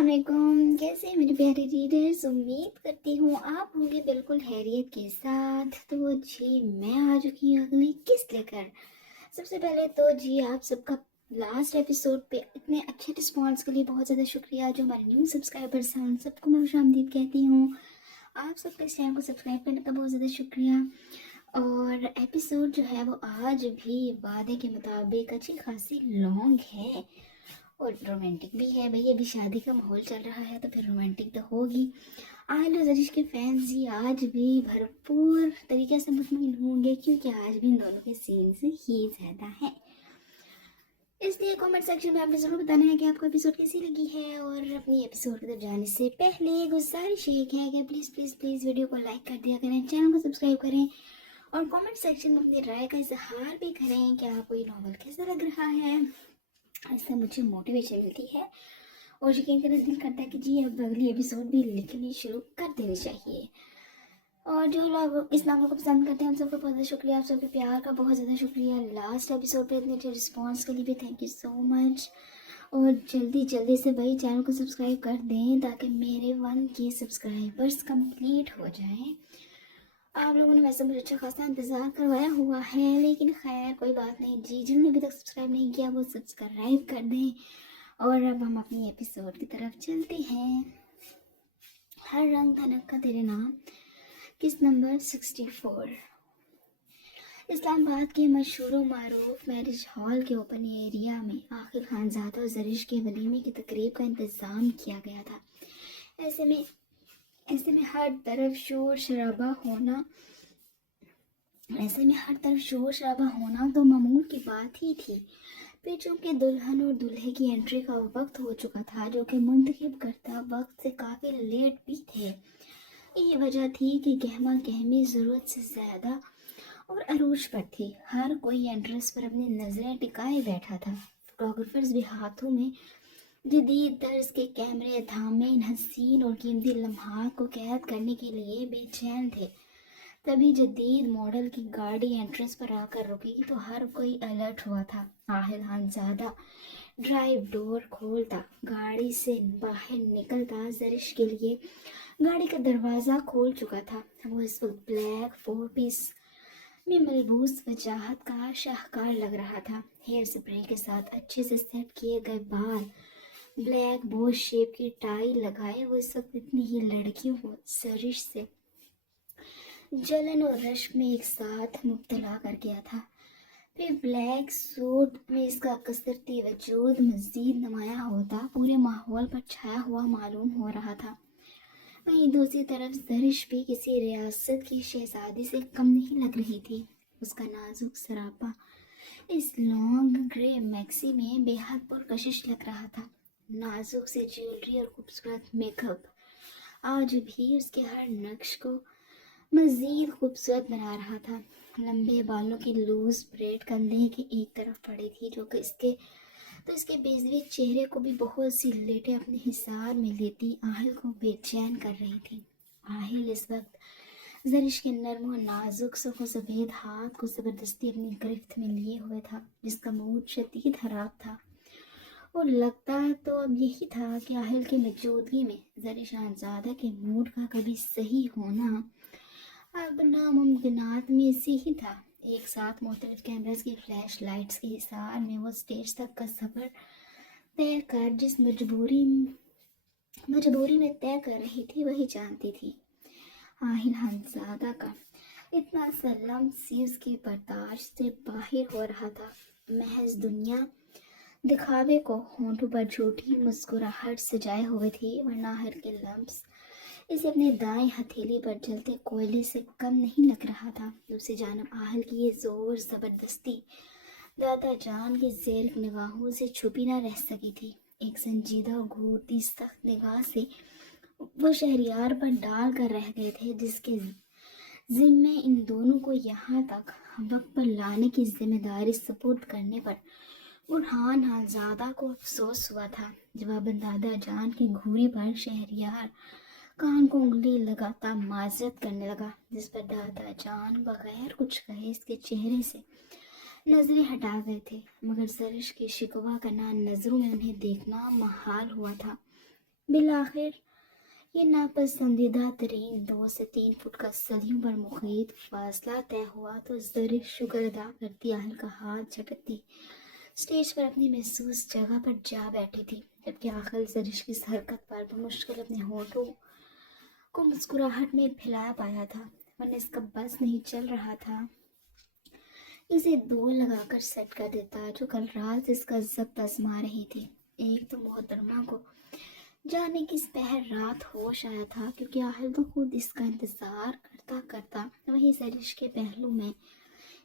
अस्सलाम वालेकुम। कैसे हैं मेरे प्यारे रीडर्स? उम्मीद करती हूँ आप होंगे बिल्कुल खैरियत के साथ। तो जी मैं आ चुकी हूँ अगली किस्त लेकर। सबसे पहले तो जी आप सबका लास्ट एपिसोड पे इतने अच्छे रिस्पॉन्स के लिए बहुत ज़्यादा शुक्रिया। जो हमारे न्यू सब्सक्राइबर्स हैं उन सबको मैं खुशामदीद कहती हूँ। आप सबके इस चैनल को सब्सक्राइब करने का बहुत ज़्यादा शुक्रिया। और एपिसोड जो है वो आज भी वादे के मुताबिक अच्छी खासी लॉन्ग है और रोमांटिक भी है। भाई अभी शादी का माहौल चल रहा है तो फिर रोमांटिक तो होगी। आहिल और जरीश के फैंस जी आज भी भरपूर तरीके से मुतमईन होंगे क्योंकि आज भी इन दोनों के सीन्स ही ज़्यादा हैं। इसलिए कमेंट सेक्शन में आपने ज़रूर बताना है कि आपको एपिसोड कैसी लगी है। और अपनी एपिसोड की तरफ जाने से पहले गुजारिश है कि प्लीज़ प्लीज़ प्लीज़ वीडियो को लाइक कर दिया करें, चैनल को सब्सक्राइब करें और कमेंट सेक्शन में अपनी राय का इजहार भी करें कि आपको ये नॉवल कैसा लग रहा है। इससे मुझे मोटिवेशन मिलती है और यकीन करना दिल करता है कि जी अब अगली एपिसोड भी लिखनी शुरू कर देनी चाहिए। और जो लोग इस नावल को पसंद करते हैं उन सबका बहुत ज़्यादा शुक्रिया, आप सबके प्यार का बहुत ज़्यादा शुक्रिया। लास्ट एपिसोड पे इतने अच्छे रिस्पॉन्स के लिए भी थैंक यू सो मच। और जल्दी से भाई चैनल को सब्सक्राइब कर दें ताकि मेरे 1K सब्सक्राइबर्स कंप्लीट हो जाएं। आप लोगों ने वैसे मुझे अच्छा खासा इंतज़ार करवाया हुआ है, लेकिन खैर कोई बात नहीं जी। जिन्होंने अभी तक सब्सक्राइब नहीं किया वो सब्सक्राइब कर दें। और अब हम अपनी एपिसोड की तरफ चलते हैं। हर रंग धनक का तेरे नाम किस नंबर 64। इस्लामाबाद के मशहूर मारूफ मैरिज हॉल के ओपन एरिया में आखिर खानजादा और जरीश के वलीमे की तकरीब का इंतज़ाम किया गया था। ऐसे में हर तरफ शोर शराबा होना तो मामूल की बात ही थी। फिर चूंकि दुल्हन और दूल्हे की एंट्री का वक्त हो चुका था जो कि मुंतखब करता वक्त से काफ़ी लेट भी थे। यही वजह थी कि गहमा गहमी ज़रूरत से ज़्यादा और अरूज पर थी। हर कोई एंट्रेंस पर अपनी नज़रें टिकाए बैठा था। फोटोग्राफर्स भी हाथों में जदीद तर्ज के कैमरे थामे इन हसीन और कीमती लम्हात को कैद करने के लिए बेचैन थे। तभी जदीद मॉडल की गाड़ी एंट्रेंस पर आकर रुकी तो हर कोई अलर्ट हुआ था। आहिल खानज़ादा ड्राइव डोर खोलता, गाड़ी से बाहर निकलता। जरिश के लिए गाड़ी का दरवाज़ा खोल चुका था। वो इस वक्त ब्लैक 4 पीस में मलबूस वजाहत का शाहकार लग रहा था। हेयर स्प्रे के साथ अच्छे से सेट किए गए बाल, ब्लैक बो शेप की टाई लगाए वो इस वक्त इतनी ही लड़कियों को जरिश से जलन और रश्क में एक साथ मुब्तला कर गया था। फिर ब्लैक सूट में इसका कसरती वजूद मज़ीद नुमाया होता पूरे माहौल पर छाया हुआ मालूम हो रहा था। वहीं दूसरी तरफ जरिश भी किसी रियासत की शहजादी से कम नहीं लग रही थी। उसका नाजुक सरापा इस लॉन्ग ग्रे मैक्सी में बेहद पुरकशिश लग रहा था। नाजुक से ज्वेलरी और खूबसूरत मेकअप आज भी उसके हर नक्श को मज़ीद खूबसूरत बना रहा था। लंबे बालों की लूज ब्रेड कंधे की एक तरफ पड़ी थी जो कि इसके बेजवी चेहरे को भी बहुत सी लेटें अपने हिसार में लेती आहिल को बेचैन कर रही थी। आहिल इस वक्त जरिश के नर्म और नाजुक सफ़ेद हाथ को ज़बरदस्ती अपनी गिरफ्त में लिए हुए था, जिसका मूड शदीद खराब था। और लगता तो अब यही था कि आहिल की मौजूदगी में जरिश खानज़ादा के मूड का कभी सही होना अब नामुमकिनात में से ही था। एक साथ मुख्तलिफ कैमरास की फ्लैश लाइट्स के हिसार में वो स्टेज तक का सफ़र तय कर जिस मजबूरी में तय कर रही थी वही जानती थी। आहिल खानज़ादा का इतना सा लम्स उसकी बर्दाश्त से बाहर हो रहा था। महज दुनिया दिखावे को होंठों पर झूठी मुस्कुराहट सजाए हुए थी, वरना हर के लम्स इसे अपने दाएं हथेली पर जलते कोयले से कम नहीं लग रहा था। दूसरी जानब आहिल की ये जोर ज़बरदस्ती दादा जान की ज़ेर निगाहों से छुपी ना रह सकी थी। एक संजीदा और घूरती सख्त निगाह से वो शहरियार पर डाल कर रह गए थे, जिसके ज़िम्मे इन दोनों को यहाँ तक वक्त पर लाने की जिम्मेदारी सुपुर्द करने पर बुरहान खानज़ादा को अफसोस हुआ था। जवाबन दादा जान की घूरी पर शहरियार कान को उंगली लगाता माजरत करने लगा, जिस पर दादा जान बगैर कुछ कहे इसके चेहरे से नजरें हटा गए थे। मगर जरिश की शिकवा करना नजरों में उन्हें देखना महाल हुआ था। بالآخر یہ ناپسندیدہ ترین 2 سے 3 فٹ کا صدیوں پر محیط فاصلہ طے ہوا تو زرش شکر ادا کرتی اہل کا ہاتھ جھٹکتی اسٹیج پر اپنی محسوس جگہ پر جا بیٹھی تھی، جبکہ آخر زرش کی اس حرکت پر بمشکل اپنے ہونٹوں کو مسکراہٹ میں پھیلا پایا تھا، ورنہ اس کا بس نہیں چل رہا تھا اسے دو لگا کر سیٹ کر دیتا جو کل رات اس کا ضبط آزما رہی تھی۔ ایک تو محترمہ کو جانے کی اس پہر رات ہوش آیا تھا، کیونکہ آہل تو خود اس کا انتظار کرتا کرتا وہی زرش کے پہلو میں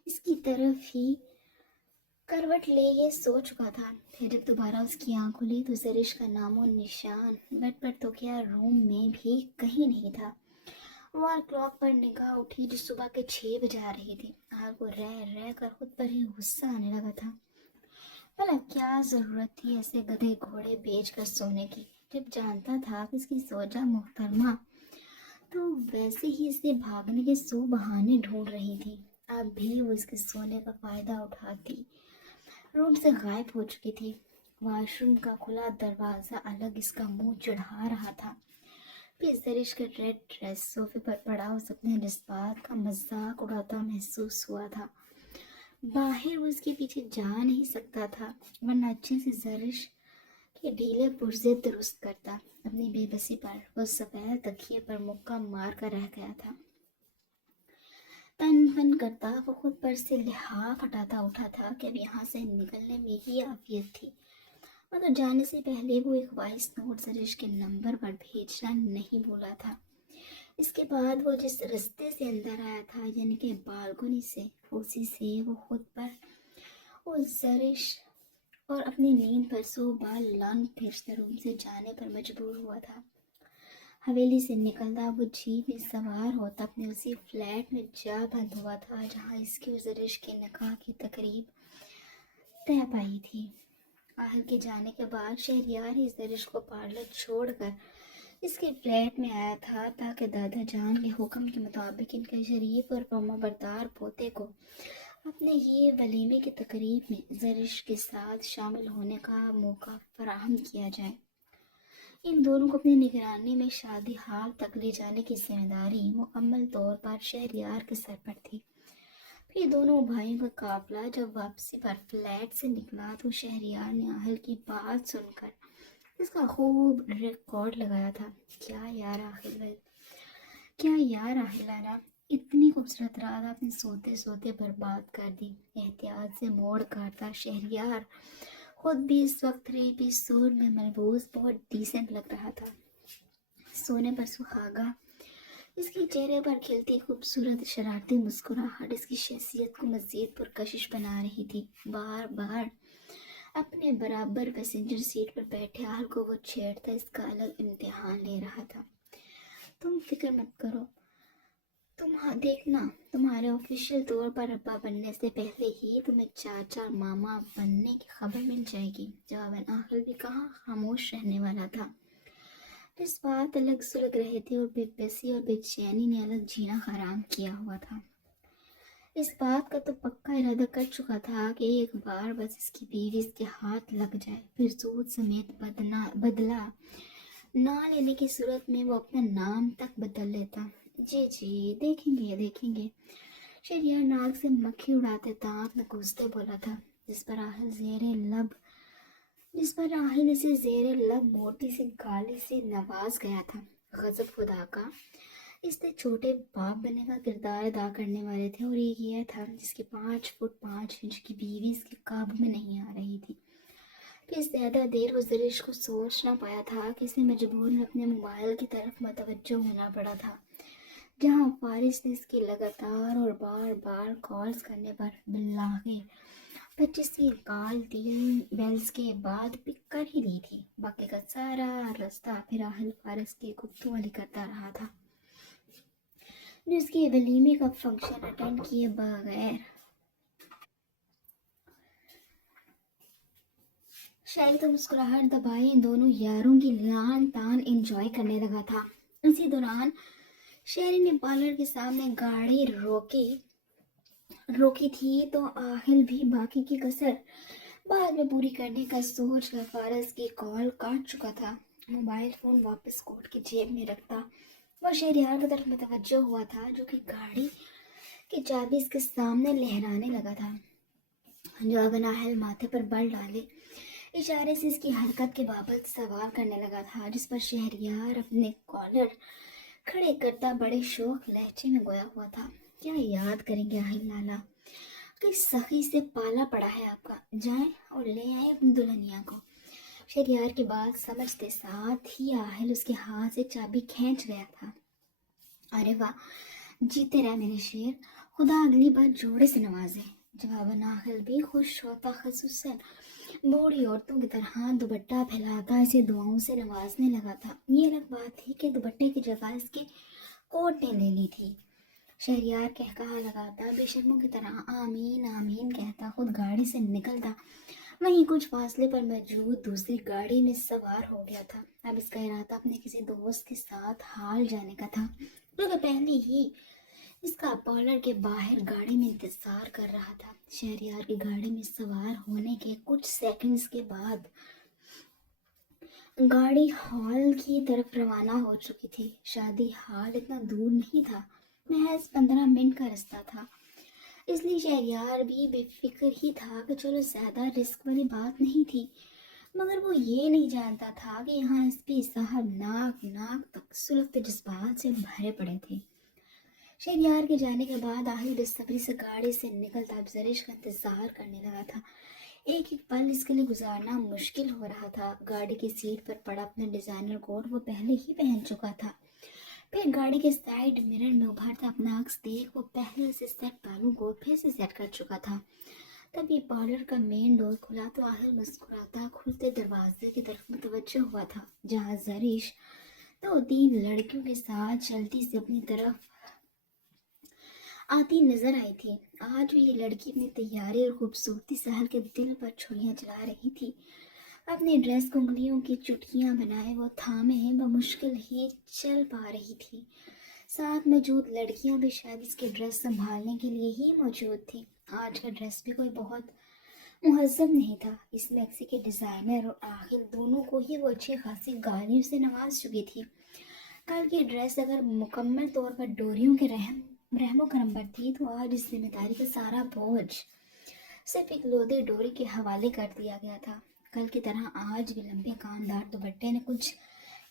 اس کی طرف ہی کروٹ لے یہ سو چکا تھا۔ پھر جب دوبارہ اس کی آنکھ کھلی تو زرش کا نام و نشان بیڈ پر تو کیا روم میں بھی کہیں نہیں تھا۔ وال کلاک پر نگاہ اٹھی جو صبح کے 6 بجا رہی تھی۔ آہل کو رہ رہ کر خود پر ہی غصہ آنے لگا تھا۔ بھلا کیا ضرورت تھی ایسے گدھے گھوڑے بیچ کر سونے کی، جب جانتا تھا کہ اس کی زوجہ محترمہ تو ویسے ہی اسے بھاگنے کے 100 بہانے ڈھونڈ رہی تھی۔ اب بھی وہ اس کے سونے کا فائدہ اٹھاتی روم سے غائب ہو چکی تھی۔ واش روم کا کھلا دروازہ الگ اس کا منہ چڑھا رہا تھا۔ پھر زرش کا ریڈ ڈریس صوفے پر پڑا اس اپنے جذبات کا مذاق اڑاتا محسوس ہوا تھا۔ باہر وہ اس کے پیچھے جا نہیں سکتا تھا، ورنہ اچھے سے زرش کے ڈھیلے پرزے درست کرتا۔ اپنی بے بسی پر وہ سفید تکیے پر مکہ مار کر رہ گیا تھا۔ تن پن کرتا وہ خود پر سے لحاف ہٹاتا اٹھا تھا کہ اب یہاں سے نکلنے میں ہی عافیت تھی، مگر جانے سے پہلے وہ ایک وائس نوٹ زرش کے نمبر پر بھیجنا نہیں بھولا تھا۔ اس کے بعد وہ جس رستے سے اندر آیا تھا، یعنی کہ بالکنی سے، اسی سے وہ خود پر اور زرش اور اپنی نیند پر 100 بار لعنت بھیجتے روم سے جانے پر مجبور ہوا تھا۔ حویلی سے نکلتا وہ جیپ میں سوار ہوتا اپنے اسی فلیٹ میں جا بند ہوا تھا جہاں اس کی اور زرش کے نکاح کی تقریب طے پائی تھی۔ آہل کے جانے کے بعد شہریار ہی زرش کو پارلر چھوڑ کر اس کے فلیٹ میں آیا تھا تاکہ دادا جان کے حکم کے مطابق ان کے شریف اور فرما بردار پوتے کو اپنے ہی ولیمے کی تقریب میں زرش کے ساتھ شامل ہونے کا موقع فراہم کیا جائے۔ ان دونوں کو اپنی نگرانی میں شادی حال تک لے جانے کی ذمہ داری مکمل طور پر شہریار کے سر پر تھی۔ پھر دونوں بھائیوں کا قافلہ جب واپسی پر فلیٹ سے نکلا تو شہریار نے آہل کی بات سن کر اس کا خوب ریکارڈ لگایا تھا۔ کیا یار آہلانہ، اتنی خوبصورت رات آپ نے سوتے سوتے برباد کر دی۔ احتیاط سے موڑ کاٹتا شہریار خود بھی اس وقت 3 پیس سوٹ میں ملبوس بہت ڈیسنٹ لگ رہا تھا۔ سونے پر سہاگا اس کے چہرے پر کھلتی خوبصورت شرارتی مسکراہٹ اس کی شخصیت کو مزید پرکشش بنا رہی تھی۔ بار بار اپنے برابر پیسنجر سیٹ پر بیٹھے آہل کو وہ چھیڑتا اس کا الگ امتحان لے رہا تھا۔ تم فکر مت کرو، دیکھنا تمہارے آفیشیل طور پر ابا بننے سے پہلے ہی تمہیں چاچا ماما بننے کی خبر مل جائے گی۔ جواباً آخر بھی کہاں خاموش رہنے والا تھا۔ جذبات الگ سلگ رہے تھے اور بے بسی اور بے چینی نے الگ جینا حرام کیا ہوا تھا۔ اس بات کا تو پکا ارادہ کر چکا تھا کہ ایک بار بس اس کی بیوی اس کے ہاتھ لگ جائے، پھر سود سمیت بدلہ نہ لینے کی صورت میں وہ اپنا نام تک بدل لیتا۔ جی دیکھیں گے شہریار ناک سے مکھی اڑاتے دانت میں گھستے بولا تھا، جس پر آہل اسے زیر لب موٹی سی گالی سے نواز گیا تھا۔ غضب خدا کا، اس نے چھوٹے باپ بننے کا کردار ادا کرنے والے تھے اور ایک یہ تھا جس کی 5 فٹ 5 انچ کی بیوی اس کے قابو میں نہیں آ رہی تھی۔ پھر زیادہ دیر وہ زرش کو سوچ نہ پایا تھا کہ اسے مجبوراً اپنے موبائل کی طرف متوجہ ہونا پڑا تھا، جہاں فارس نے اس کی لگاتار اور بار بار کالز کرنے پر بالآخر 25 کال 3 بیلز کے بعد پک کر ہی لی تھی۔ باقی کا سارا راستہ پھر آہل فارس کی گفتگو کرتا رہا تھا، جو اس کے ولیمے کا فنکشن اٹینڈ کیے بغیر شاید تو مسکراہٹ دبائے ان دونوں یاروں کی لان تان انجوائے کرنے لگا تھا۔ اسی دوران شہری نے پارلر کے سامنے گاڑی روکی تھی تو آہل بھی باقی کی کسر بعد میں پوری کرنے کا سوچ کر فارس کی کال کاٹ چکا تھا۔ मोबाइल फ़ोन वापस कोट की जेब में रखता वो शहरयार की तरफ मुतवज्जो हुआ था, जो कि गाड़ी की चाबी इसके सामने लहराने लगा था। जो नाहल माथे पर बल डाले इशारे से इसकी हरकत के बाबत सवाल करने लगा था, जिस पर शहरयार अपने कॉलर खड़े करता बड़े शौक लहजे में गोया हुआ था। क्या याद करेंगे आहिल लाला, किस सखी से पाला पड़ा है आपका, जाएं और ले आए अपनी दुल्हनिया को। शहरयार की बात समझते साथ ही आहिल उसके हाथ से चाबी खींच गया था। अरे वाह, जीते रहे मेरे शेर, खुदा अगली बार जोड़े से नवाजे। जवाबन आखिल भी खुश होता, खसूसन बूढ़ी औरतों की तरह दुपट्टा फैलाता इसे दुआओं से नवाजने लगा था। ये अलग बात थी कि दुपट्टे की जगह इसके कोट ने ले ली थी। शहरयार कहकहा लगाता बेशर्मों की तरह आमीन आमीन कहता खुद गाड़ी से निकलता। वहीं कुछ फासले पर मौजूद दूसरी गाड़ी में सवार हो गया था। अब इसका इरादा अपने किसी दोस्त के साथ हाल जाने का था, जो कि पहले ही इसका पार्लर के बाहर गाड़ी में इंतजार कर रहा था। शहरयार की गाड़ी में सवार होने के कुछ सेकंड्स के बाद गाड़ी हॉल की तरफ रवाना हो चुकी थी। शादी हॉल इतना दूर नहीं था, महज 15 मिनट का रास्ता था, इसलिए शहरयार भी बेफिक्र ही था कि चलो ज़्यादा रिस्क वाली बात नहीं थी। मगर वो ये नहीं जानता था कि यहाँ एसपी साहब नाक नाक तक सुलगते जज्बात से भरे पड़े थे। शहरयार के जाने के बाद आहिल बेसब्री से गाड़ी से निकलता अब जरिश का इंतजार करने लगा था। एक एक पल इसके लिए गुजारना मुश्किल हो रहा था। गाड़ी की सीट पर पड़ा अपना डिजाइनर कोट वो पहले ही पहन चुका था। फिर गाड़ी के साइड मिरर में उभरता अपना अक्स देख वो पहले से सेट बालों को फिर से सेट कर चुका था। तभी पार्लर का मेन डोर खुला तो आहिल मुस्कुराता खुलते दरवाजे की तरफ मुतवज्जो हुआ था, जहाँ जरीश 2-3 लड़कियों के साथ चलती से अपनी तरफ आती नजर आई थी। आज भी ये लड़की अपनी तैयारी और खूबसूरती से हल के दिल पर छुरियां चला रही थी। अपने ड्रेस को उंगलियों की चुटकियां बनाए वो थामे बमुश्किल ही चल पा रही थी। साथ मौजूद लड़कियां भी शायद इसके ड्रेस संभालने के लिए ही मौजूद थी। आज का ड्रेस भी कोई बहुत मुहज्जम नहीं था। इस मैक्सी के डिज़ाइनर और आखिर दोनों को ही वो अच्छी खासी गालियों से नवाज चुकी थी। कल की ड्रेस अगर मुकम्मल तौर पर डोरियों के रहमो करम पर थी, तो आज इस जिम्मेदारी का सारा बोझ सिर्फ एक लोदे डोरी के हवाले कर दिया गया था। कल की तरह आज भी लंबे कानदार दुपट्टे ने कुछ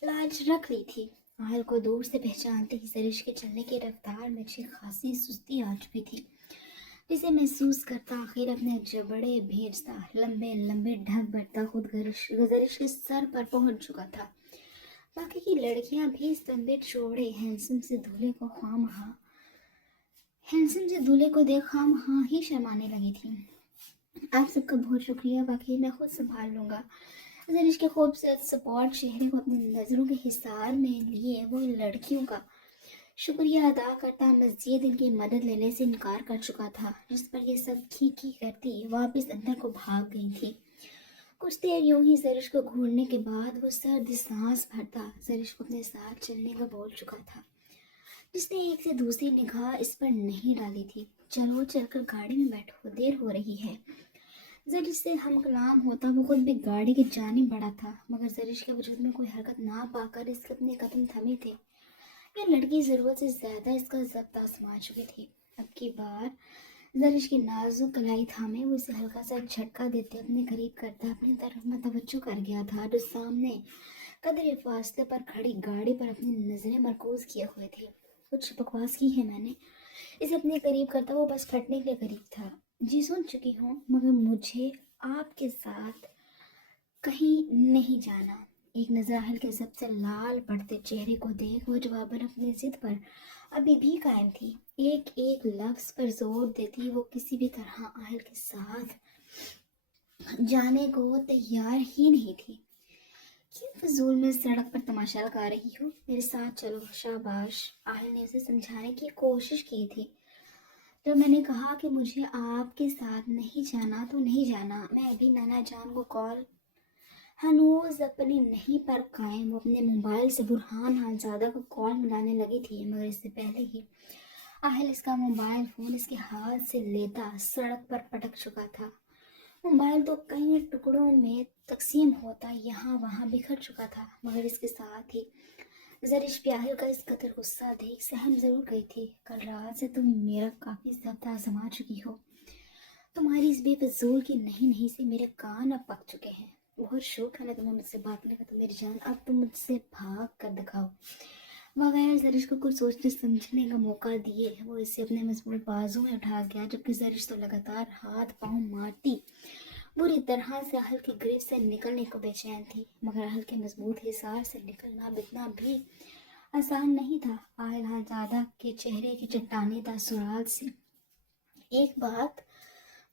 लाज रख ली थी। आहिल को दूर से पहचानते ही सरिश के चलने की रफ्तार में अच्छी खासी सुस्ती आ चुकी थी, जिसे महसूस करता आखिर अपने जबड़े भेजता लंबे लंबे ढक बढ़ता खुद गुजरिश के सर पर पहुंच चुका था। बाकी की लड़कियां भी इस लंबे चौड़े हैंडसम से दूल्हे को देख खामखा ही शर्माने लगी थी। आप सबका बहुत शुक्रिया, बाकी मैं खुद संभाल लूँगा। जरिश के खूबसूरत सपोर्ट चेहरे को अपनी नज़रों के हिसार में लिए वो लड़कियों का शुक्रिया अदा करता मस्जिद इनकी मदद लेने से इनकार कर चुका था, जिस पर ये सब की करती वापस अंदर को भाग गई थी। कुछ देर यूं ही जरिश को घूरने के बाद वो सर्द सांस भरता जरिश को अपने साथ चलने का बोल चुका था, जिसने एक से दूसरी निगाह इस पर नहीं डाली थी। चलो चलकर गाड़ी में बैठो, देर हो रही है। जरिश से हम कलाम होता वो खुद भी गाड़ी की जानिब बढ़ा था, मगर जरिश के वजूद में कोई हरकत ना पाकर इसके अपने कदम थमे थे। यह लड़की ज़रूरत से ज़्यादा इसका ज़ब्त आजमा चुकी थी। अब की बार जरिश की नाजुक कलाई थामे वो उसे हल्का सा झटका देते अपने करीब करता अपनी तरफ मतवज्जो कर गया था, जो सामने कदरे फासले पर खड़ी गाड़ी पर अपनी नज़रें मरकूज किए हुए थे। कुछ बकवास की है मैंने, इसे अपने करीब करता वो बस फटने के करीब था। जी सुन चुकी हूँ, मगर मुझे आपके साथ कहीं नहीं जाना। एक नज़र आहिल के सबसे लाल पड़ते चेहरे को देख वो जवाबन अपनी जिद पर अभी भी कायम थी। एक एक लफ्ज़ पर जोर देती वो किसी भी तरह आहिल के साथ जाने को तैयार ही नहीं थी। क्यों फजूल में सड़क पर तमाशा लगा रही हो, मेरे साथ चलो। शाबाश, आहिल ने उसे समझाने की कोशिश की थी। जब मैंने कहा कि मुझे आपके साथ नहीं जाना तो नहीं जाना। मैं अभी नाना जान को कॉल हनूज अपनी नहीं पर कायम वो अपने मोबाइल से बुरहान हानजादा को कॉल मिलाने लगी थी, मगर इससे पहले ही आहिल इसका मोबाइल फ़ोन इसके हाथ से लेता सड़क पर पटक चुका था। موبائل تو کئی ٹکڑوں میں تقسیم ہوتا यहाँ वहाँ बिखर चुका था, मगर इसके साथ ही زرش پیاہل کا اس قدر غصہ دیکھ سہم ضرور گئی تھی. کل رات سے تم میرا کافی ضبط آزما چکی ہو. تمہاری اس بے فضول کی نہیں نہیں سے میرے کان اب پک چکے ہیں. بہت شوق ہے نا تمہیں مجھ سے بات کرنے کا تو میری جان اب تم مجھ سے بھاگ کر دکھاؤ. بغیر زرش کو کچھ سوچنے سمجھنے کا موقع دیے وہ اسے اپنے مضبوط بازو میں اٹھا گیا, جبکہ زرش تو لگاتار ہاتھ پاؤں مارتی بری طرح سے اہل کی گرفت سے نکلنے کو بے چین تھی. مگر اہل کے مضبوط حصار سے نکلنا بتنا بھی آسان نہیں تھا. آہل زادہ کے چہرے کی چٹانی تاثرات سے ایک بات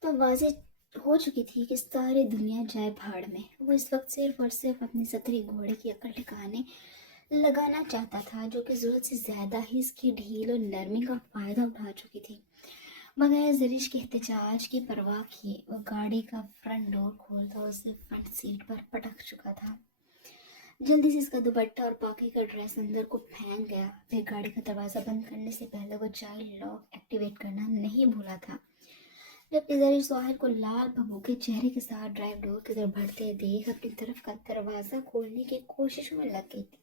تو واضح ہو چکی تھی کہ ساری دنیا جائے بھاڑ میں. وہ اس وقت صرف اور صرف اپنی ستری گھوڑے کی عقل ٹھکانے لگانا چاہتا تھا, جو کہ ضرورت سے زیادہ ہی اس کی ڈھیل اور نرمی کا فائدہ اٹھا چکی تھی. بغیر زرش کے احتجاج کی پرواہ کیے وہ گاڑی کا فرنٹ ڈور کھولتا اور اسے فرنٹ سیٹ پر پٹک چکا تھا. جلدی سے اس کا دوپٹہ اور باقی کا ڈریس اندر کو پھینک گیا. پھر گاڑی کا دروازہ بند کرنے سے پہلے وہ چائلڈ لاک ایکٹیویٹ کرنا نہیں بھولا تھا. جب زرش ساحل کو لال ببو کے چہرے کے ساتھ ڈرائیو ڈور کی طرف بڑھتے دیکھ اپنی طرف کا دروازہ کھولنے کی کوشش میں لگ گئی تھی,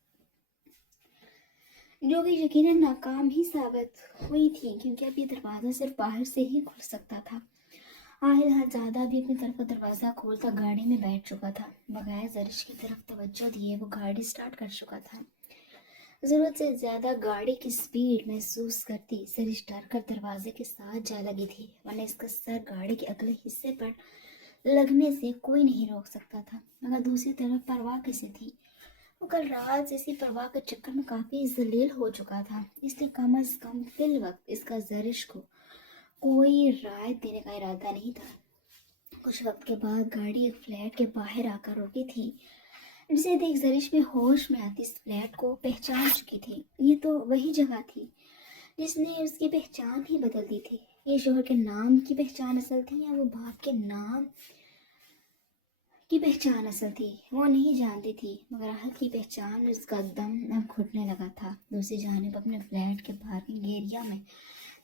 جو کہ یقیناً ناکام ہی ثابت ہوئی تھی, کیونکہ اب یہ دروازہ صرف باہر سے ہی کھل سکتا تھا. آہل زیادہ بھی اپنی طرف کا دروازہ کھولتا گاڑی میں بیٹھ چکا تھا. بغیر زرش کی طرف توجہ دیے وہ گاڑی سٹارٹ کر چکا تھا. ضرورت سے زیادہ گاڑی کی سپیڈ محسوس کرتی زرش ڈر کر دروازے کے ساتھ جا لگی تھی, ورنہ اس کا سر گاڑی کے اگلے حصے پر لگنے سے کوئی نہیں روک سکتا تھا. مگر دوسری طرف پرواہ کیسے تھی؟ وہ کل رات اسی پرواہ کے چکر میں کافی ذلیل ہو چکا تھا, اس لیے کم از کم فی الوقت اس کا زرش کو کوئی رعایت دینے کا ارادہ نہیں تھا. کچھ وقت کے بعد گاڑی ایک فلیٹ کے باہر آ کر رکی تھی, جسے دیکھ زرش بھی ہوش میں آتی اس فلیٹ کو پہچان چکی تھی. یہ تو وہی جگہ تھی جس نے اس کی پہچان ہی بدل دی تھی. یہ شوہر کے نام کی پہچان اصل تھی یا وہ باپ کے نام کی پہچان اصل تھی, وہ نہیں جانتی تھی. مگر اہل کی پہچان اس کا دم اب گھٹنے لگا تھا. دوسری جانب اپنے فلیٹ کے پارکنگ ایریا میں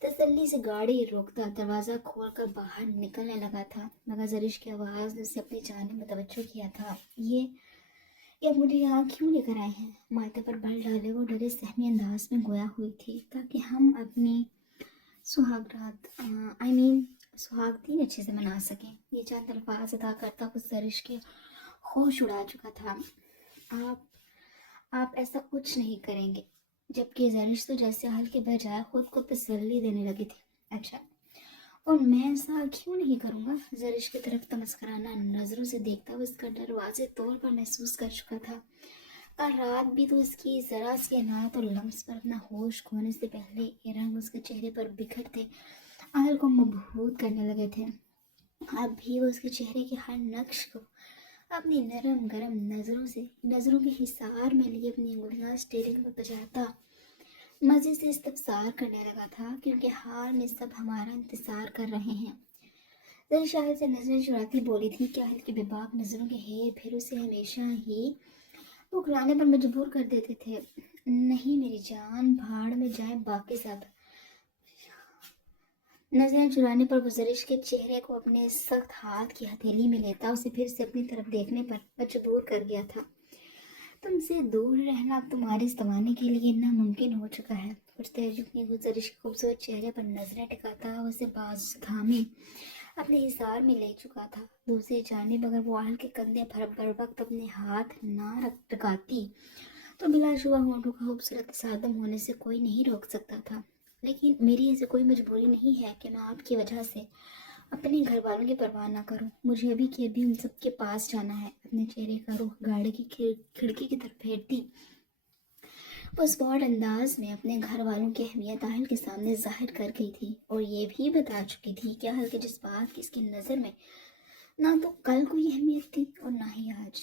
تسلی سے گاڑی روکتا دروازہ کھول کر باہر نکلنے لگا تھا. مگر زرش کی آواز نے اسے اپنی جانب میں توجہ کیا تھا. یہ اب مجھے یہاں کیوں لے کر آئے ہیں؟ ماتھے پر بل ڈالے وہ ڈرے سہمی انداز میں گویا ہوئی تھی, تاکہ ہم اپنی سہاگ دن اچھے سے منا سکیں. یہ چند الفاظ ادا کرتا خود زرش کے ہوش اڑا چکا تھا. آپ ایسا کچھ نہیں کریں گے. جبکہ زرش تو جیسے حل کے بجائے خود کو تسلی دینے لگی تھی. اچھا, اور میں ایسا کیوں نہیں کروں گا؟ زرش کی طرف تمسکرانہ نظروں سے دیکھتا وہ اس کا ڈر واضح طور پر محسوس کر چکا تھا. کل رات بھی تو اس کی ذرا سی عنایت اور لمس پر اپنا ہوش کھونے سے پہلے یہ رنگ اس کے چہرے پر بکھرتے اہل کو مبہوت کرنے لگے تھے. اب بھی وہ اس کے چہرے کے ہر نقش کو اپنی نرم گرم نظروں کے حصار میں لیے اپنی انگلیاں اسٹیئرنگ میں بجاتا مزے سے استفسار کرنے لگا تھا, کیونکہ حال میں سب ہمارا انتظار کر رہے ہیں. زرش شاہد سے نظریں چراتی بولی تھی کہ اہل کے بے باک نظروں کے ہیر پھر اسے ہمیشہ ہی بکرانے پر مجبور کر دیتے تھے. نہیں میری جان, بھاڑ میں جائیں باقی سب. نظریں چرانے پر وہ زرش کے چہرے کو اپنے سخت ہاتھ کی ہتھیلی میں لیتا اسے پھر سے اپنی طرف دیکھنے پر مجبور کر گیا تھا. تم سے دور رہنا اب تمہارے اس زمانے کے لیے ناممکن ہو چکا ہے. کچھ دیر جھکنے کو زرش کے خوبصورت چہرے پر نظریں ٹکاتا اسے باز تھامے اپنے حصار میں لے چکا تھا. دوسری جانب اگر وہ اہل کے کندھے پر بر وقت اپنے ہاتھ نہ ٹکاتی تو بلا شبہ ہونٹوں کا خوبصورت تصادم ہونے سے کوئی نہیں روک سکتا تھا. لیکن میری ایسی کوئی مجبوری نہیں ہے کہ میں آپ کی وجہ سے اپنے گھر والوں کی پرواہ نہ کروں. مجھے ابھی کے ابھی ان سب کے پاس جانا ہے. اپنے چہرے کا رخ گاڑی کی کھڑکی کی طرف پھیرتی وہ اسپاٹ انداز میں اپنے گھر والوں کی اہمیت اہل کے سامنے ظاہر کر گئی تھی, اور یہ بھی بتا چکی تھی کہ اہل کے جذبات کی اس کی نظر میں نہ تو کل کوئی اہمیت تھی اور نہ ہی آج.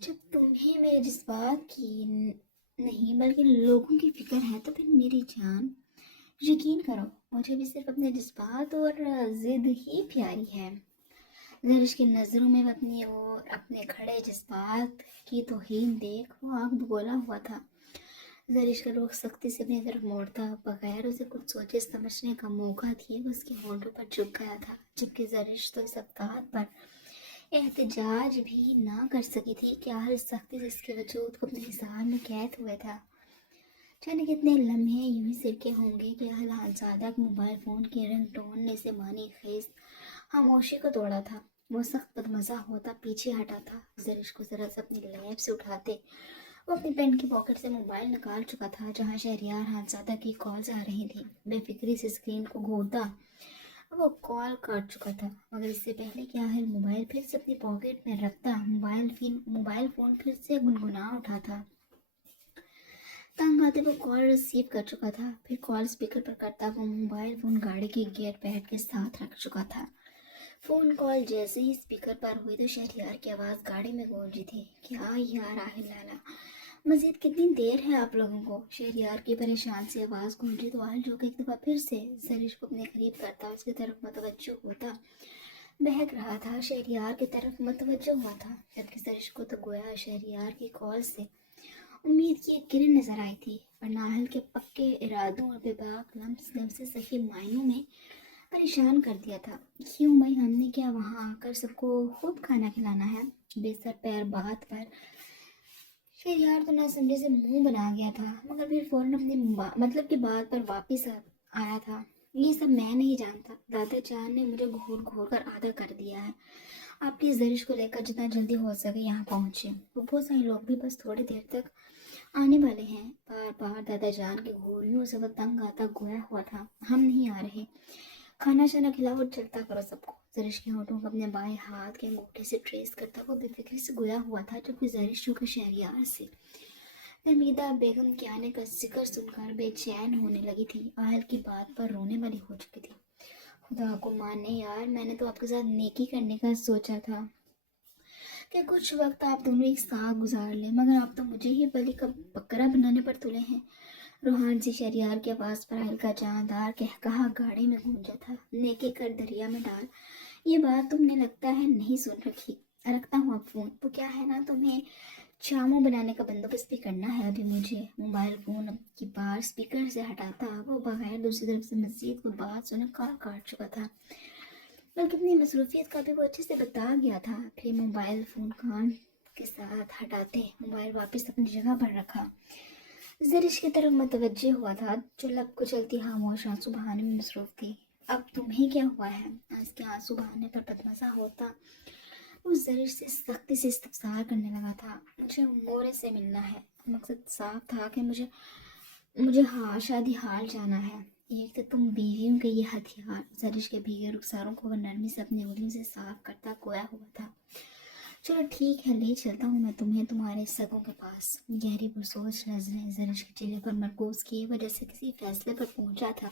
جب تمہیں میرے جذبات کی نہیں بلکہ لوگوں کی فکر ہے تو پھر میری جان یقین کرو مجھے بھی صرف اپنے جذبات اور ضد ہی پیاری ہے. زرش کی نظروں میں اپنی اور اپنے کھڑے جذبات کی توہین دیکھ وہ آنکھ بگولا ہوا تھا. زرش کا رخ سختی سے اپنی طرف موڑتا بغیر اسے کچھ سوچے سمجھنے کا موقع دیے وہ اس کے ہونٹوں پر جھک گیا تھا, جبکہ زرش تو اس بات پر एहतजाज भी ना कर सकी थी कि आखिर सख्ती से इसके वजूद को अपने हिसाब में कैद हुआ था। जाने कितने लम्हे यूं ही सिरके होंगे कि आखिर हालजादा के मोबाइल फ़ोन के रिंग टोन ने से मानी खेज खामोशी को तोड़ा था। वो सख्त बदमज़ा होता पीछे हटा था। ज़रिश को ज़रा से अपनी लैब से उठाते वो अपनी पेंट की पॉकेट से मोबाइल निकाल चुका था जहाँ शहरियार हालजादा की कॉल्स आ रही थी। बेफिक्री से स्क्रीन को घूरता वो कॉल काट चुका था, मगर इससे पहले कि आखिर मोबाइल फिर से अपनी पॉकेट में रखता मोबाइल फ़ोन फिर से गुनगुना उठा था। तंग आते वो कॉल रिसीव कर चुका था। फिर कॉल स्पीकर पर करता वो मोबाइल फ़ोन गाड़ी की गियर पैड के साथ रख चुका था। फ़ोन कॉल जैसे ही स्पीकर पर हुई तो शहरियार की आवाज़ गाड़ी में गूंजी थी। क्या यार आहिल लाला, मज़ीद कितनी देर है आप लोगों को? शहरियार की परेशान सी आवाज़ गूंजी तो आहिल जो कि एक दफ़ा फिर से ज़रिश को अपने करीब करता उसकी तरफ मतवज्जो होता बहक रहा था। शहरियार की तरफ मतवज्जो हुआ था, जबकि ज़रिश को तो गोया शहरियार की कॉल से उम्मीद की एक किरण नजर आई थी, पर नाहल के पक्के इरादों और बेबाक लम्स ने उसे सही मायनों में परेशान कर दिया था। क्यों भाई, हमने क्या वहाँ आकर सबको खूब खाना खिलाना है? बेसर पैर बात पर शहरियार तो ना समझे से मुंह बना गया था, मगर फिर फौरन अपनी मतलब की बात पर वापिस आया था। ये सब मैं नहीं जानता, दादा जान ने मुझे घूर घूर कर आधा कर दिया है। आप प्लीज़ ज़रिश को लेकर जितना जल्दी हो सके यहाँ पहुँचे। वो बहुत सारे लोग भी बस थोड़ी देर तक आने वाले हैं। बार बार दादा जान की घोड़ियों से वह तंग आता गोया हुआ था। हम नहीं आ रहे, खाना शाना खिलाओ और चलता करो सबको। ज़रिश के होठों को अपने बाएं हाथ के अंगूठे से ट्रेस करता वो बेफिक्री से गोया हुआ था, जबकि ज़रिश चूँकि शहरियार से हमीदा बेगम के आने का जिक्र सुनकर बेचैन होने लगी थी। आहल की बात पर रोने वाली हो चुकी थी। खुदा को माने यार, मैंने तो आपके साथ नेकी करने का सोचा था कि कुछ वक्त आप दोनों एक साथ गुजार लें, मगर आप तो मुझे ही बलि का बकरा बनाने पर तुले हैं। रूहान सी शहरियार के आवाज़ पर आहल का जानदार कहकहा गाड़ी में गूंजा था। नेकी कर दरिया में डाल, ये बात तुमने लगता है नहीं सुन रखी। रखता हूँ अब फ़ोन। वो क्या है ना, तुम्हें चामो बनाने का बंदोबस्त भी करना है अभी मुझे। मोबाइल फ़ोन की बार स्पीकर से हटाता वो बगैर दूसरी तरफ से मज़ीद कोई बात सुने कॉल काट चुका था, बल्कि अपनी मसरूफियत का भी वो अच्छे से बता गया था। फिर मोबाइल फ़ोन कान के साथ हटाते मोबाइल वापस अपनी जगह पर रखा। ज़रिश की तरफ मतवज्जे हुआ था जो लब को चलती खामोश आंसू बहाने में मसरूफ़ थी। अब तुम्हें क्या हुआ है? आज के आंसू बहाने पर बदमज़ा होता उस ज़रिश से सख्ती से इस्तफसार करने लगा था। मुझे मोरे से मिलना है। मकसद साफ था कि मुझे मुझे शादी हाल जाना है। एक तो तुम बीवियों के ये हथियार। ज़रिश के भीगे रुखसारों को वह नरमी से अपनी उंगलियों से साफ करता कोया हुआ था। चलो ठीक है, ले चलता हूँ मैं तुम्हें तुम्हारे सगों के पास। गहरी पुरसोच नजरें ज़रिश के चेहरे पर मरकूज किए वजह से किसी फैसले पर पहुंचा था,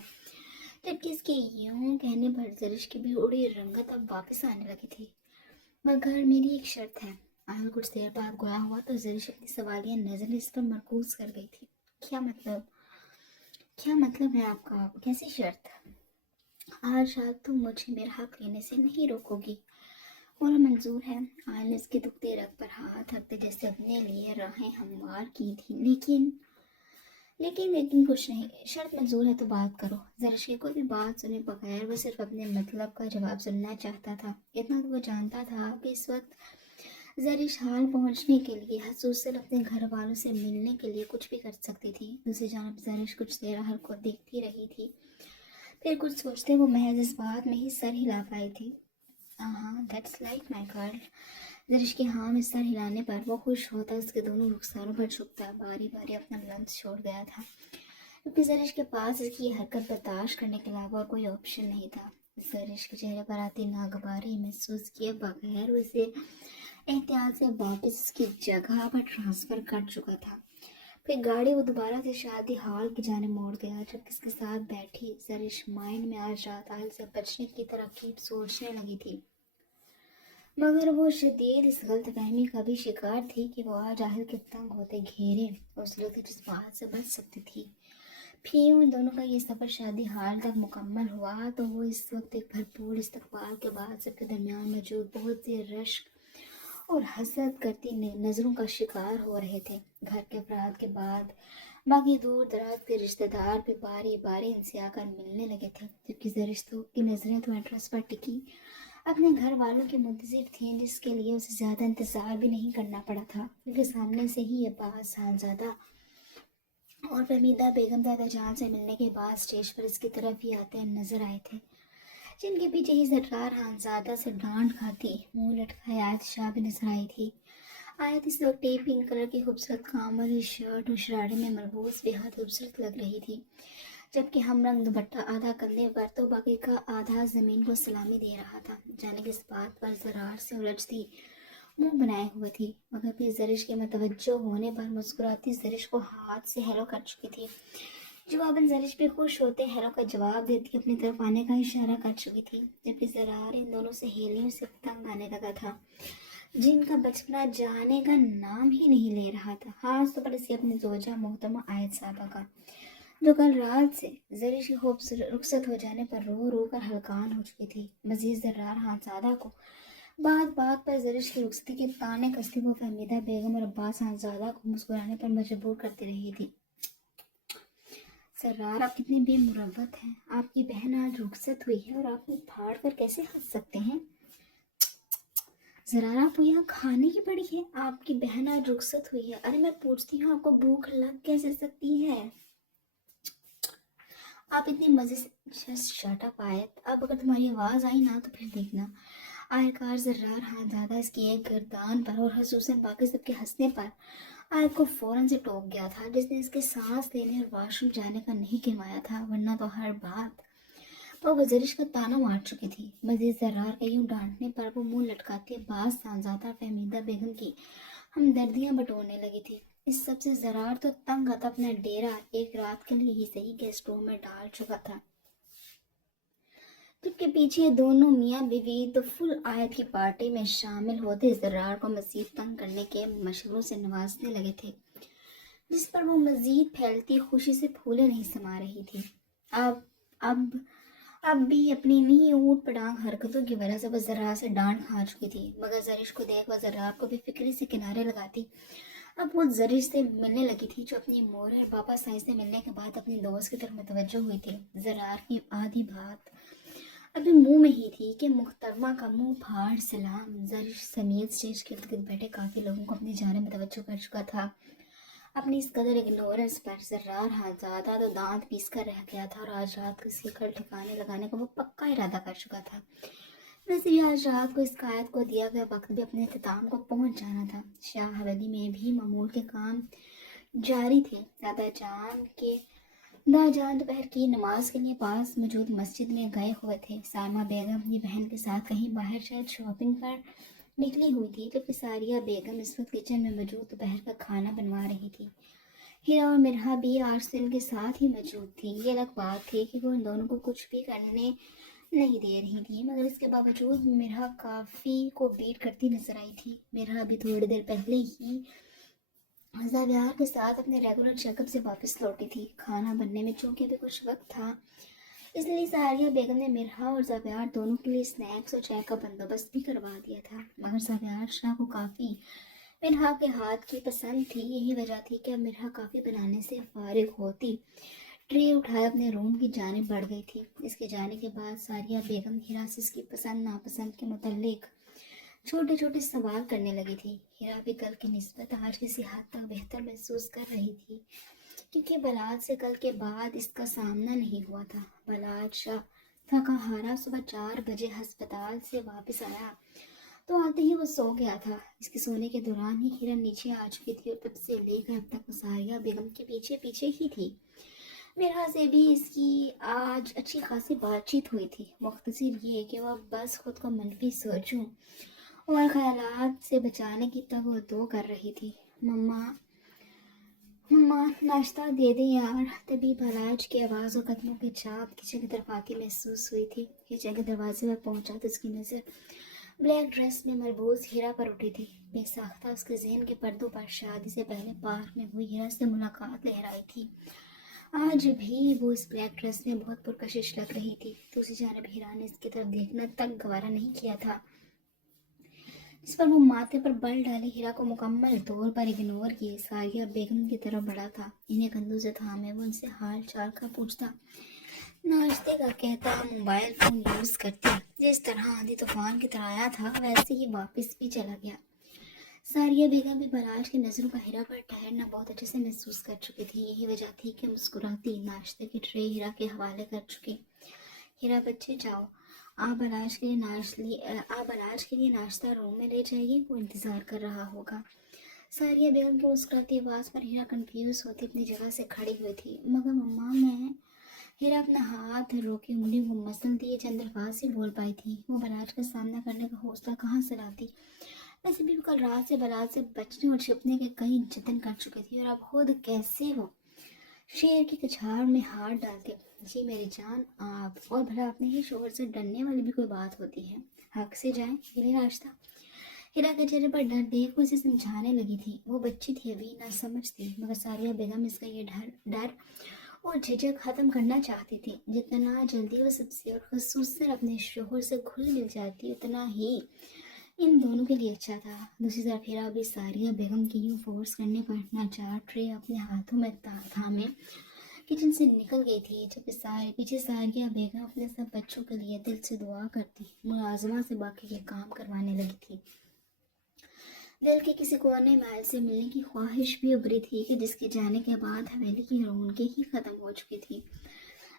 जबकि इसके यूं कहने पर ज़रिश की भी उड़ी रंगत अब वापस आने लगी थी। मगर मेरी एक शर्त है। आहल कुछ देर बाद गोया हुआ तो ज़रिश अपनी सवालिया नज़रें इस पर मरकूज कर गई थी। क्या मतलब? क्या मतलब है आपका? कैसी शर्त? आज रात तुम मुझे मेरा हक लेने से नहीं रोकोगी? और मंजूर है। आहल ने उसके दुखते रग पर हाथ रखते जैसे अपने लिए राहें हमवार की थी। लेकिन कुछ नहीं। शर्त मंजूर है तो बात करो। ज़रिश की कोई भी बात सुने बगैर वो सिर्फ अपने मतलब का जवाब सुनना चाहता था। इतना तो वो जानता था कि इस वक्त ज़रिश हाल पहुंचने के लिए हसूसल अपने घर वालों से मिलने के लिए कुछ भी कर सकती थी। दूसरी जानब ज़रिश कुछ देर आहल को देखती रही थी, फिर कुछ सोचते वो महज इस बात में ही सर हिला पाई थी। हाँ, दैट्स लाइक माई गर्ल। ज़रिश के हाँ में सर हिलाने पर वो खुश होता उसके दोनों रुखसारों पर झुकता बारी बारी अपना लम्स छोड़ गया था, क्योंकि ज़रिश के पास इसकी ये हरकत बर्दाश्त करने के अलावा कोई ऑप्शन नहीं था। ज़रिश के चेहरे पर आती नागवारी महसूस किए बगैर उसे एहतियात से वापस उसकी जगह पर ट्रांसफ़र कर चुका था। फिर गाड़ी वो दोबारा से शादी हॉल की जाने मोड़ गया। जब किसके साथ बैठी ज़रिश माइंड में आज रात आहल से बचने की तरकीब सोचने लगी थी, मगर वो शदीद इस गलतफहमी का भी शिकार थी कि वो आज आहल के तंग होते घेरे उस लुत्फ जिस बात से बच सकती थी। फिर उन दोनों का ये सफ़र शादी हाल तक मुकम्मल हुआ तो वो इस वक्त एक भरपूर इस्तकबाल के बाद सबके दरमियान मौजूद बहुत सी रश्क और हसद करती नज़रों का शिकार हो रहे थे। घर के अफराद के बाद बाकी दूर दराज के रिश्तेदार भी बारी बारी इनसे आकर मिलने लगे थे, जबकि ज़रिश्तों की नज़रें तो एड्रेस पर टिकी اپنے گھر والوں کے منتظر تھیں، جس کے لیے اسے زیادہ انتظار بھی نہیں کرنا پڑا تھا، کیونکہ سامنے سے ہی عباس خانزادہ اور فہمیدہ بیگم دادا جان سے ملنے کے بعد اسٹیج پر اس کی طرف ہی آتے نظر آئے تھے، جن کے پیچھے ہی زرار خانزادہ سے ڈانٹ کھاتی منہ لٹکائے آیت شاہ بھی نظر آئی تھی۔ آیت اس وقت پنک کلر کی خوبصورت کامل شرٹ اور شرارے میں ملبوس بے حد خوبصورت لگ رہی تھی، جبکہ ہم رنگ دوپٹہ آدھا کندھے پر تو باقی کا آدھا زمین کو سلامی دے رہا تھا، جانے کہ اس بات پر زرار سے الجھتی منہ بنائے ہوئے تھی، مگر پھر زرش کے متوجہ ہونے پر مسکراتی زرش کو ہاتھ سے ہیلو کر چکی تھی۔ جواباً زرش بھی خوش ہوتے ہیلو کا جواب دیتی اپنی طرف آنے کا اشارہ کر چکی تھی، جبکہ زرار ان دونوں سہیلیوں سے تنگ آنے لگا تھا، جن کا بچپنا جانے کا نام ہی نہیں لے رہا تھا، خاص طور پر اسے اپنی زوجہ محترمہ آیت صاحبہ کا، جو کل رات سے زرش کی خوبصورت رخصت ہو جانے پر رو رو کر ہلکان ہو چکی تھی۔ مزید زرار خانزادہ کو بات بات پر زرش کی رخصتی کے تانے کستی وہ فہمیدہ بیگم اور عباس خانزادہ کو مسکرانے پر مجبور کرتی رہی تھی۔ زرار، آپ کتنے بے مروت ہیں، آپ کی بہن آج رخصت ہوئی ہے اور آپ منہ پھاڑ کر کیسے ہنس سکتے ہیں؟ زرار، آپ یہاں کھانے کی پڑی ہے، آپ کی بہن آج رخصت ہوئی ہے، ارے میں پوچھتی ہوں آپ کو بھوک لگ کیسے سکتی ہے؟ آپ اتنی مزے سے شٹ اپ آیت، اب اگر تمہاری آواز آئی نا تو پھر دیکھنا۔ آخرکار زرار خانزادہ اس کی ایک گردان پر اور خصوصاً باقی سب کے ہنسنے پر آیت کو فوراً سے ٹوک گیا تھا، جس نے اس کے سانس لینے اور واش روم جانے کا نہیں گنوایا تھا، ورنہ تو ہر بات پر وہ زرش کا تانا مار چکی تھی۔ مزید زرار کے یوں ڈانٹنے پر وہ منہ لٹکاتی عباس خانزادہ فہمیدہ بیگم کی ہمدردیاں بٹورنے لگی تھی۔ اس سب سے زرار تو تنگ آتا اپنا ڈیرا ایک رات کے لیے ہی صحیح گیسٹ روم میں ڈال چکا تھا، جبکہ پیچھے دونوں میاں بیوی تو فل آیت کی پارٹی میں شامل ہوتے زرار کو مزید تنگ کرنے کے مشوروں سے نوازنے لگے تھے، جس پر وہ مزید پھیلتی خوشی سے پھولے نہیں سما رہی تھی۔ اب اب اب بھی اپنی نہیں اونٹ پڑانگ حرکتوں کی وجہ سے وہ زرار سے ڈانٹ کھا چکی تھی، مگر زرش کو دیکھ وہ زرار کو بھی فکری سے کنارے لگاتی اب وہ زرش سے ملنے لگی تھی، جو اپنی مور اور پاپا سائنس سے ملنے کے بعد اپنی دوست کی طرف متوجہ ہوئی تھی۔ زرار کی آدھی بات ابھی منہ میں ہی تھی کہ محترمہ کا منہ پھاڑ سلام زرش سمیت اسٹیج کے ارد گرد بیٹھے کافی لوگوں کو اپنی جانب متوجہ کر چکا تھا۔ اپنی اس قدر اگنورنس پر زرار خانزادہ تو دانت پیس کر رہ گیا تھا، اور آج رات کو اس کے کل ٹھکانے لگانے کا وہ پکا ارادہ کر چکا تھا۔ ویسے بھی آج رات کو اس قائد کو دیا گیا وقت بھی اپنے اختتام کو پہنچ جانا تھا۔ شاہ حویلی میں بھی معمول کے کام جاری تھے۔ دادا جان دوپہر کی نماز کے لیے پاس موجود مسجد میں گئے ہوئے تھے۔ سائمہ بیگم اپنی بہن کے ساتھ کہیں باہر شاید شاپنگ پر نکلی ہوئی تھی، جبکہ ساریہ بیگم اس وقت کچن میں موجود دوپہر کا کھانا بنوا رہی تھی۔ ہیرا اور مرحا بھی آج سے ان کے ساتھ ہی موجود تھی۔ یہ الگ بات تھی کہ وہ ان دونوں کو کچھ بھی کرنے نہیں دے رہی تھی، مگر اس کے باوجود مرحا کافی کو بیٹ کرتی نظر آئی تھی۔ مرحا بھی تھوڑی دیر پہلے ہی زاویار کے ساتھ اپنے ریگولر چیک اپ سے واپس لوٹی تھی۔ کھانا بننے میں چونکہ بھی کچھ وقت تھا، اس لیے ساریہ بیگم نے مرحا اور زاویار دونوں کے لیے اسنیکس اور چائے کا بندوبست بھی کروا دیا تھا، مگر زاویار شاہ کو کافی مرحا کے ہاتھ کی پسند تھی۔ یہی وجہ تھی کہ اب مرحا کافی بنانے سے فارغ ہوتی ٹرے اٹھائے اپنے روم کی جانب بڑھ گئی تھی۔ اس کے جانے کے بعد ساریہ بیگم ہیرا سے اس کی پسند ناپسند کے متعلق چھوٹے چھوٹے سوال کرنے لگی تھی۔ ہیرا بھی کل کی نسبت آج کسی حد تک بہتر محسوس کر رہی تھی، کیونکہ بلاد سے کل کے بعد اس کا سامنا نہیں ہوا تھا۔ بلاد شاہ تھکا ہارا صبح 4 بجے ہسپتال سے واپس آیا تو آتے ہی وہ سو گیا تھا۔ اس کے سونے کے دوران ہی ہیرا نیچے آ چکی تھی، اور تب سے لے کر اب تک وہ ساریہ بیگم کے پیچھے پیچھے ہی تھی۔ مرحا سے بھی اس کی آج اچھی خاصی بات چیت ہوئی تھی، مختصر یہ کہ وہ بس خود کو منفی سوچوں اور خیالات سے بچانے کی تگ و دو کر رہی تھی۔ مما ناشتہ دے دیں یار۔ تبھی بلاج کی آواز اور قدموں کے چاپ کچن کی طرف آتی محسوس ہوئی تھی۔ کچن کے دروازے پر پہنچا تو اس کی نظر بلیک ڈریس میں ملبوس ہیرا پر اٹھی تھی۔ بے ساختہ اس کے ذہن کے پردوں پر شادی سے پہلے پارک میں ہوئی ہیرا سے ملاقات لہرائی تھی۔ آج بھی وہ اس بلیک ڈریس میں بہت پرکشش لگ رہی تھی۔ دوسری جانب ہیرا نے اس کی طرف دیکھنا تک گوارا نہیں کیا تھا، جس پر وہ ماتھے پر بل ڈالے ہیرا کو مکمل طور پر اگنور کیے ساریہ بیگم کی طرف بڑھا تھا۔ انہیں کندھوں سے تھامے وہ ان سے حال چال کا پوچھتا، नाश्ते का कहता मोबाइल फ़ोन यूज़ करती जिस तरह आंधी तूफान की तरह आया था वैसे ही वापस भी चला गया। सारिया बेगम भी बराज की नज़रों का हीरा पर ठहरना बहुत अच्छे से महसूस कर चुकी थी। यही वजह थी कि मुस्कुराती नाश्ते की ट्रे हीरा के हवाले कर चुकी। हीरा बच्चे जाओ, आप बराज के लिए नाश्ता रूम में ले जाइए, वो इंतज़ार कर रहा होगा। सारिया बेगम की मुस्कुराती आवाज़ पर हीरा कंफ्यूज होती अपनी जगह से खड़ी हुई थी। मगर मम्मा मैं हीरा अपना हाथ रोके उंगली को मसलती चंद अल्फाज ही बोल पाई थी। वो बराज का सामना करने का हौसला कहाँ से लाती। वैसे भी वो कल रात से बराज से बचने और छिपने के कई जतन कर चुकी थी और अब खुद कैसे हो शेर की कछाड़ में हाथ डालते। जी मेरी जान आप, और भला अपने ही शोहर से डरने वाली भी कोई बात होती है। हक से जाएं, ये ले रास्ता। हीरा के चेहरे पर डर देख वो उसे समझाने लगी थी। वो बच्ची थी, अभी ना समझती, मगर सारिया बेगम इसका ये डर और झिझक खत्म करना चाहती थी। जितना जल्दी वो सबसे और खसूसन अपने शोहर से घुल मिल जाती उतना ही इन दोनों के लिए अच्छा था। दूसरी तरफ हीरा भी सारिया बेगम की यूं फोर्स करने पर नाचार ट्रे अपने हाथों में थामे किचन से निकल गई थी। जबकि पीछे सारिया बेगम अपने सब बच्चों के लिए दिल से दुआ करती मुलाजमा से बाकी के काम करवाने लगी थी। दिल के किसी कोने में आयल से मिलने की ख्वाहिश भी उभरी थी कि जिसके जाने के बाद हवेली की रौनकें ही खत्म हो चुकी थी।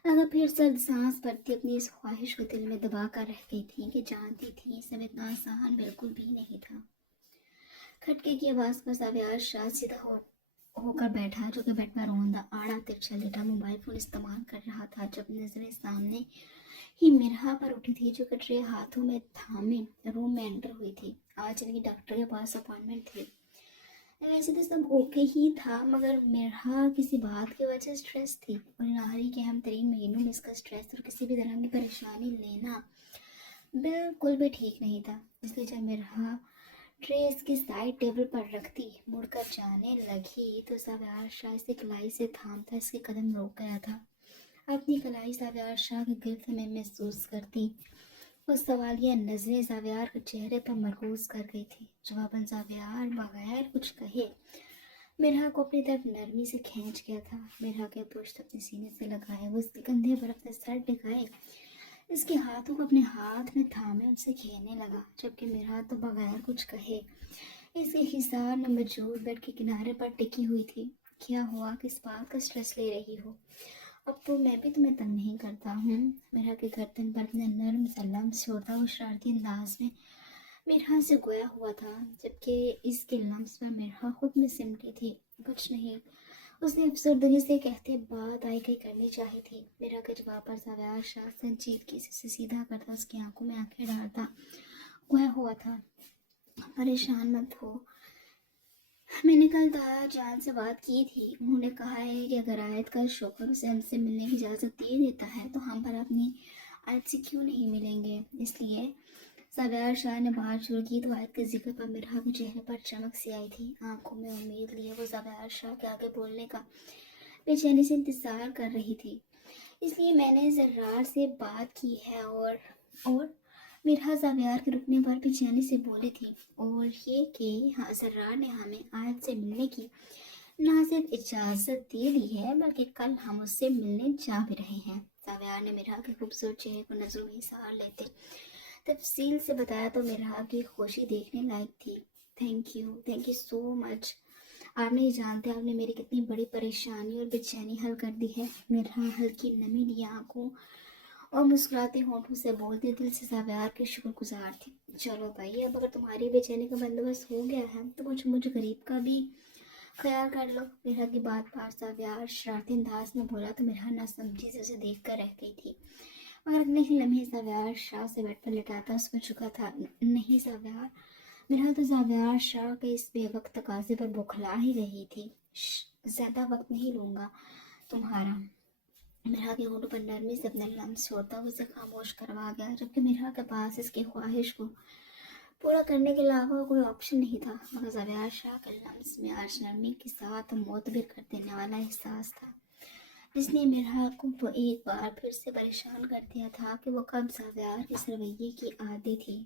अगर फिर सर्द सांस भरती अपनी इस ख्वाहिश को दिल में दबा कर रह गई थी कि जानती थी सब इतना आसान बिल्कुल भी नहीं था। खटके की आवाज़ पर साव्यार शाह सीधा होकर बैठा, जो कि बेड पर रोंदा आड़ा तिरछा लेटा मोबाइल फोन इस्तेमाल कर रहा था। जब नजरें सामने ही मिरहा पर उठी थी, जो कटरे हाथों में थामे रूम में एंटर हुई थी। आज इनकी डॉक्टर के पास अपॉइंटमेंट थी। वैसे तो सब ओके ही था, मगर मिरहा किसी बात की वजह से स्ट्रेस थी और नाहरी के अहम तरीन महीनों में इसका स्ट्रेस और किसी भी तरह की परेशानी लेना बिल्कुल भी ठीक नहीं था। इसलिए जब मिरहा ट्रे इसकी साइड टेबल पर रखती मुड़कर जाने लगी तो साव्यार शाह इसे कलाई से थामता इसके कदम रोक गया था। अपनी कलाई साव्यार शाह की गिरफ्त में महसूस करती वो सवालिया नजरें जावियार के चेहरे पर मरकूज कर गई थी। जवाबन जावियार बगैर कुछ कहे मिरहा को अपनी तरफ नरमी से खींच गया था। मिरहा के पुष्ट अपने सीने से लगाए, वो उसके कंधे पर अपने सर टिकाए इसके हाथों को अपने हाथ में थामे उनसे खेलने लगा। जबकि मिरहा तो बगैर कुछ कहे इसके हिसार न मजबूर बेड के किनारे पर टिकी हुई थी। क्या हुआ, किस बात का स्ट्रेस ले रही हो? अब तो मैं भी तुम्हें तंग नहीं करता हूँ। मिरहा के गर्दन पर अपने नर्म सा लम्स छोड़ता हुआ शरारती अंदाज में मिरहा से गोया हुआ था, जबकि इसके लम्स पर मिरहा खुद में सिमटी थी। कुछ नहीं, उसने अफसरदगी से कहते बात आई कही करनी चाहिए थी। मिरहा के जवाब पर सवार शाह संजीदगी से सीधा करता उसकी आंखों में आंखें डालता गोया हुआ था। परेशान मत हो, मैंने कल ताया जान से बात की थी। उन्होंने कहा है कि अगर आयत का शौहर उसे हमसे मिलने की इजाज़त दे देता है तो हम पर अपनी आयत से क्यों नहीं मिलेंगे। इसलिए सवार शाह ने बात शुरू की तो आयत के जिक्र पर मिरहा के चेहरे पर चमक सी आई थी। आंखों में उम्मीद लिए वो सवार शाह के आगे बोलने का बेचैनी से इंतज़ार कर रही थी। इसलिए मैंने जर्रार से बात की है और मिरहा जावियार के रुकने पर बेचैनी से बोली थी, और ये कि हाँ जर्रार ने हमें आयत से मिलने की ना सिर्फ इजाज़त दे दी है बल्कि कल हम उससे मिलने जा भी रहे हैं। जावियार ने मिरहा के खूबसूरत चेहरे को नजरों में सहार लेते तफसील से बताया तो मिरहा की खुशी देखने लायक थी। Thank you so much. आप नहीं जानते आपने मेरी कितनी बड़ी परेशानी और बेचैनी हल कर दी है। मिरहा हल्की नमी लिए आंखों और मुस्कुराते होठों से बोलते दिल से साव्यार के शुक्रगुजार थी। चलो भाई, अब अगर तुम्हारी बेचैनी का बंदोबस्त हो गया है तो कुछ मुझ गरीब का भी ख्याल कर लो। मिरहा की बात पर साव्यार शरारती अंदाज में बोला तो मिरहा ना समझी से उसे देख कर रह गई थी। मगर अगले ही लम्हे साव्यार शाह से बेड पर लिटाता उस पर चुका था। नहीं साव्यार, मिरहा तो साव्यार शाह के इस बेवक्त तकाजे पर बौखला ही रही थी। ज्यादा वक्त नहीं लूंगा तुम्हारा। मिरहा के होठों पर नरमी से अपना लम्स छोड़ता हुआ उसे खामोश करवा गया, जबकि मिरहा के पास इसकी ख्वाहिश को पूरा करने के अलावा कोई ऑप्शन नहीं था। मगर ज़ावियार शाह के लम्स में आज नरमी के साथ मोतबिर कर देने वाला एहसास था, जिसने मिरहा को वो एक बार फिर से परेशान कर दिया था कि वो कब ज़ावियार के इस रवैये की आदी थी।